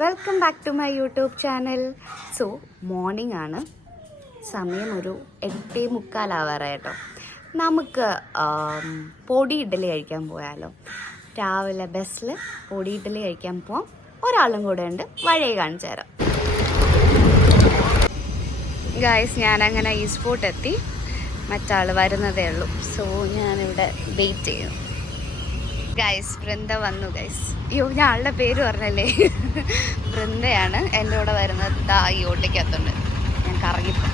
Welcome back to my YouTube channel. So morning ആണ്, സമയം ഒരു 8:45 കേട്ടോ. നമുക്ക് പൊടി ഇഡ്ഡലി കഴിക്കാൻ പോയാലോ? രാവിലെ ബസ്സിൽ പൊടി ഇഡ്ഡലി കഴിക്കാൻ പോവാം. ഒരാളും കൂടെ ഉണ്ട്, വഴി കാണിച്ചു തരാം. ഗായ്സ്, ഞാനങ്ങനെ ഈ സ്പോട്ട് എത്തി, മറ്റാൾ വരുന്നതേ ഉള്ളൂ. സോ ഞാനിവിടെ വെയിറ്റ് ചെയ്യുന്നു. ഗൈസ്, വൃന്ദ വന്നു. ഗൈസ്, അയ്യോ, ഞാൻ ആളുടെ പേര് പറഞ്ഞല്ലേ. വൃന്ദയാണ് എൻ്റെ കൂടെ വരുന്നത്. ദാ ഈ ഓട്ടയ്ക്കകത്തുണ്ട്. ഞാൻ കറങ്ങിപ്പോ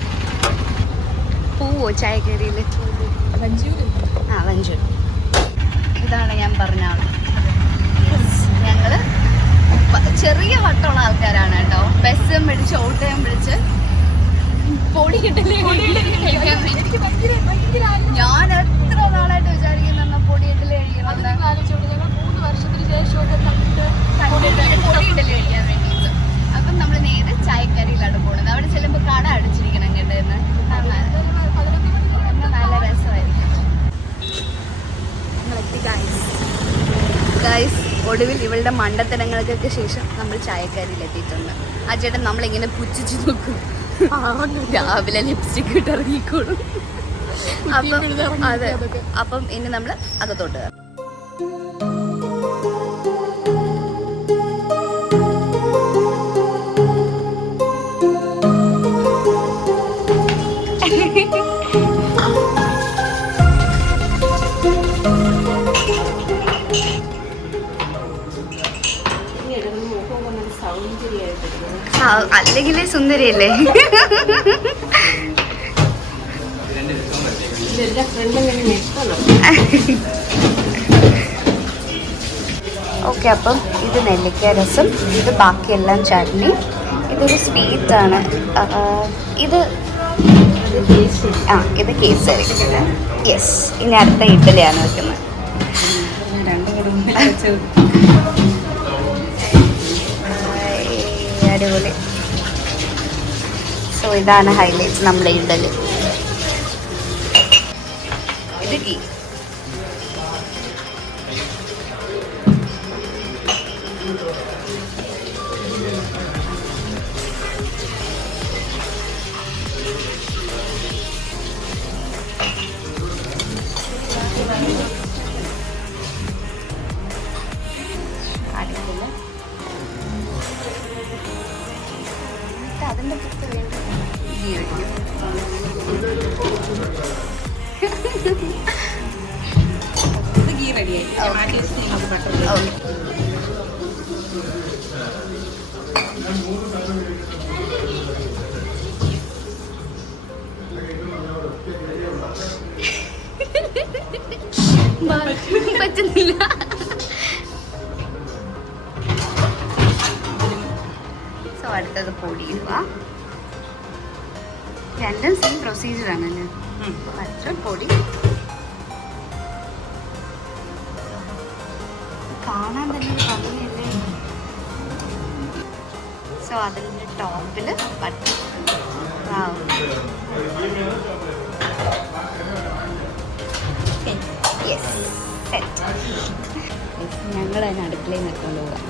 പോവോ ചായക്കറിയിൽ? വഞ്ചൂർ. ഇതാണ് ഞാൻ പറഞ്ഞ ആള്. ഞങ്ങള് ചെറിയ വട്ടമുള്ള ആൾക്കാരാണ് കേട്ടോ. ബസ്സും പിടിച്ച് ഓട്ടോയും പിടിച്ച് പൊടി കിട്ടില്ല. ഞാൻ എത്ര നാളായിട്ട് വിചാരിക്കുന്ന പൊടി ഇഡലി കഴിക്കണം. 3 വർഷത്തിന് ശേഷം പൊടി ഇഡലി കഴിക്കാൻ വേണ്ടിയിട്ട്. അപ്പം നമ്മൾ നേരെ ചായക്കറിയിലാണ് പോകുന്നത്. അവിടെ ചെല്ലുമ്പോൾ കട അടിച്ചിരിക്കണം കേട്ടെന്ന്. നല്ല രസമായിരിക്കും. ഗൈസ്, ഒടുവിൽ ഇവളുടെ മണ്ടത്തരങ്ങൾക്കൊക്കെ ശേഷം നമ്മൾ ചായക്കറിയിൽ എത്തിയിട്ടുണ്ട്. ആ ചേട്ടൻ നമ്മളിങ്ങനെ പുച്ഛിച്ച് നോക്കും. രാവിലെ ലിപ്സ്റ്റിക് ഇട്ട് ഇറങ്ങിക്കോളും. അപ്പം അതെ, അപ്പം ഇനി നമ്മൾ അകത്തോട്ട് കയറാം. അല്ലെങ്കിലേ സുന്ദരിയല്ലേ? ഓക്കെ, അപ്പം ഇത് നെല്ലിക്ക രസം, ഇത് ബാക്കിയെല്ലാം ചട്നി, ഇതൊരു സ്വീറ്റാണ്. ഇത് കേസരി. യെസ്, ഇനി അടുത്ത ഇഡ്ഡലിയാണ് വെക്കുന്നത്. അടിപൊളി. സോ ഇതാണ് ഹൈലൈറ്റ്സ് നമ്മുടെ ഇഡ്ഡലി. ഇത് ഗീ. അതിൻ്റെ പുറത്ത് വേണ്ടി ഗീ വയ്ക്കും. ഗീ റെഡിയായി. പറ്റുന്നില്ല. സോ അടുത്തത് പൊടിയുക. രണ്ടും സെയിം പ്രൊസീജിയർ ആണല്ലേ. മറ്റൊരു പൊടി കാണാൻ തന്നെ ഒരു ഭംഗിയല്ലേ. സോ അതിൻ്റെ ടോപ്പിൽ ഞങ്ങൾ അതിന് അടുക്കളയിൽ നിൽക്കാൻ പോകാം.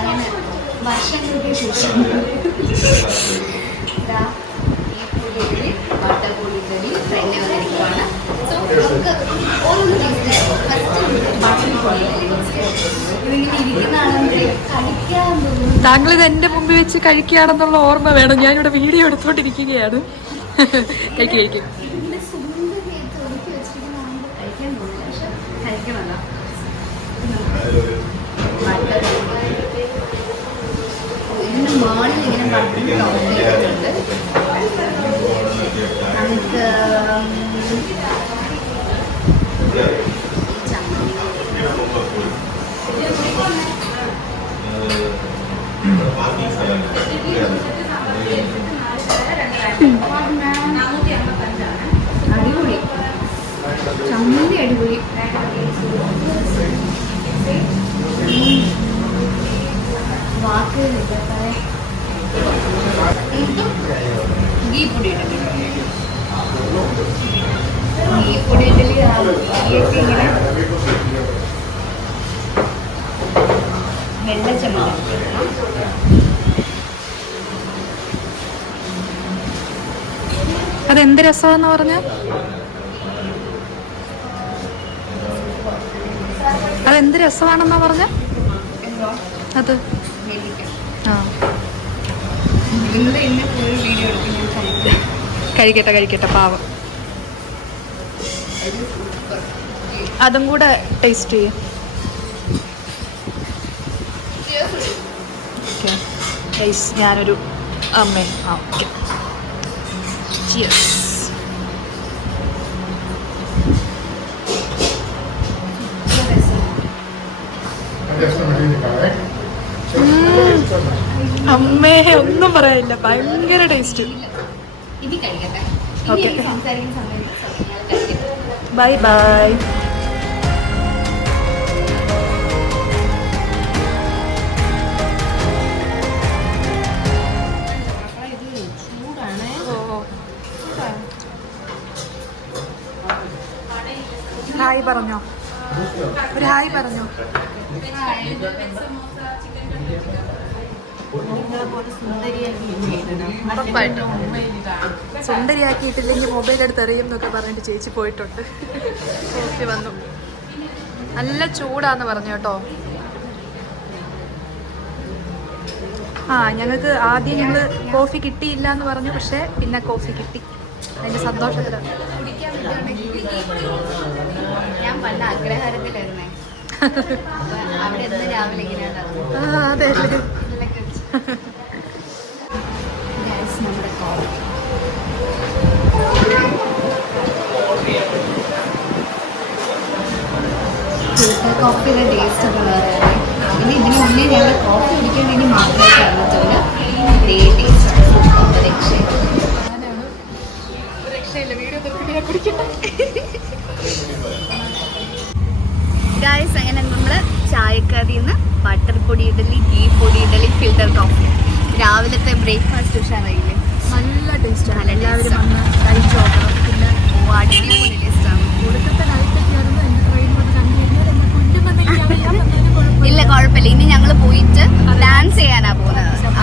അങ്ങനെ വർഷങ്ങൾക്ക് ശേഷം ഈ പൊടിക്കറി, വട്ട പൊടിക്കറി ഫ്രണ്ട് വന്നിരിക്കുകയാണ്. സോ നമുക്ക് ഓരോന്ന് താങ്കൾ ഇത് എന്റെ മുമ്പിൽ വെച്ച് കഴിക്കുകയാണെന്നുള്ള ഓർമ്മ വേണം. ഞാനിവിടെ വീഡിയോ എടുത്തോണ്ടിരിക്കുകയാണ്. കഴിക്കും. ഇതിന്റെ മുകളിൽ ഇങ്ങനെ നമുക്ക് അടിപൊളി ചമ്മന്തി, അടിപൊളി. വാക്കുകളില്ല. പൊടി ഇട്ടിട്ടുണ്ട്. ഈ പൊടി ഇഡലി ഈയൊക്കെ ഇങ്ങനെ വെള്ളച്ചമ്മന്തി. അതെന്ത് രസമാണെന്ന് പറഞ്ഞ? അതെന്ത് രസമാണെന്നാ പറഞ്ഞ? അത് ആ കഴിക്കട്ടെ കഴിക്കട്ടെ, പാവം. അതും കൂടെ ടേസ്റ്റ് ചെയ്യും. ഞാനൊരു അമ്മേ. ആ ഓക്കെ. അമ്മേ, ഒന്നും പറയാനില്ല, ഭയങ്കര taste. Okay, bye bye. Hi പറഞ്ഞോ, ഒരു ഹായ് പറഞ്ഞോ. സുന്ദരിയാക്കിയിട്ടില്ലെങ്കിൽ മൊബൈൽ എടുത്ത് എറിയും എന്നൊക്കെ പറഞ്ഞിട്ട് ചേച്ചി പോയിട്ടുണ്ട്. ഓക്കെ, വന്നു. നല്ല ചൂടാന്ന് പറഞ്ഞു കേട്ടോ. ആ, ഞങ്ങൾക്ക് ആദ്യം ഞങ്ങള് കോഫി കിട്ടിയില്ല എന്ന് പറഞ്ഞു, പക്ഷെ പിന്നെ കോഫി കിട്ടി. അതിന്റെ സന്തോഷത്തിലാണ്. ഞാൻ പണ്ട് അഗ്രഹാരത്തിലായിരുന്നേ. അവിടെ എന്ന് രാവിലെ ഇങ്ങനെയാണ്. അതെ, നമ്മുടെ കോഫി കോഫിയുടെ ടേസ്റ്റ് ഒക്കെ വേറെയാണ്. പിന്നെ ഇതിന് മുന്നേ ഞങ്ങൾ കോഫി കുടിക്കാൻ വേണ്ടി മാത്രമേ പറഞ്ഞിട്ടില്ല. ഇതേ ടേസ്റ്റ് ഗായ്സ്. അങ്ങനെ നമ്മൾ ചായക്കറിയിൽ നിന്ന് ബട്ടർ പൊടി ഇഡലി, ഗീ പൊടി ഇഡലി, ഫിൽറ്റർ കോഫി. രാവിലത്തെ ബ്രേക്ക്ഫാസ്റ്റ് ഉഷാറായില്ലേ? നല്ല ടേസ്റ്റാണ്. എല്ലാവരും വന്ന് കഴിച്ചു നോക്കണം. പിന്നെ അടിപൊളി ടേസ്റ്റാണ്. കൊടുക്കത്തെ ലൈറ്റൊക്കെയായിരുന്നു എൻ്റെ ട്രെയിൻ വന്ന് കണ്ടിരുന്നത്. എന്നെ കുഞ്ഞും വന്നെങ്കിൽ ഇല്ല, കുഴപ്പമില്ല. ഇനി ഞങ്ങൾ പോയിട്ട് ഡാൻസ് ചെയ്യാനാ പോകുന്നത്. അപ്പൊ